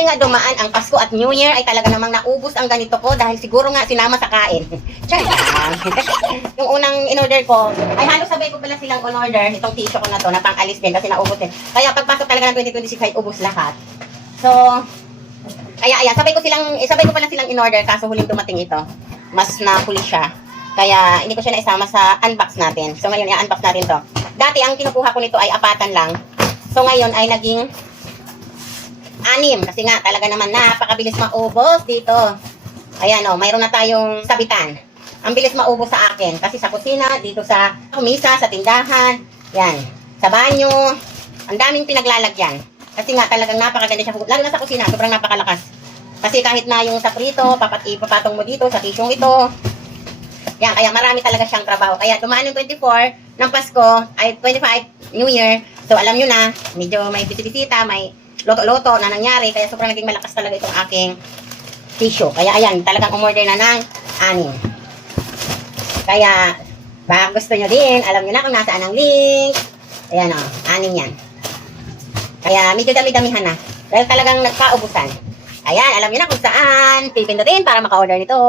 Kasi nga dumaan ang Pasko at New Year ay talaga namang naubos ang ganito ko dahil siguro nga sinama sa kain. Tiyan lang. Yung unang in-order ko, ay halos sabay ko pala silang on-order itong tissue ko na to na pang-alis din kasi naubos din. Kaya pagpasok talaga ng 2026 ay ubos lahat. So, kaya ayan, sabay ko pala silang in-order kaso huling dumating ito. Mas nahuli siya. Kaya hindi ko siya naisama sa unbox natin. So ngayon, i-unbox natin to. Dati ang kinukuha ko nito ay apatan lang. So ngayon ay naging 6 kasi nga talaga naman napakabilis maubos dito. Ayan o, mayroon na tayong sabitan. Ang bilis maubos sa akin kasi sa kusina, dito sa kumisa, sa tindahan, yan, sa banyo, ang daming pinaglalagyan. Kasi nga talagang napakaganda siya, lalo na sa kusina, sobrang napakalakas. Kasi kahit na yung sa prito, ipapatong mo dito sa tisyong ito. Yan, kaya marami talaga siyang trabaho. Kaya dumaan yung 24 ng Pasko, ay 25 New Year. So alam nyo na, medyo may bisita, may loto-loto na nangyari. Kaya sobrang naging malakas talaga itong aking tissue. Kaya ayan, talagang umorder na ng 6. Kaya, baka gusto nyo din, alam nyo na kung nasaan ang link. Ayan o, 6 yan. Kaya medyo dami-damihan na. Dahil talagang nagkaubusan. Ayan, alam nyo na kung saan. Pipindutin para maka-order nito.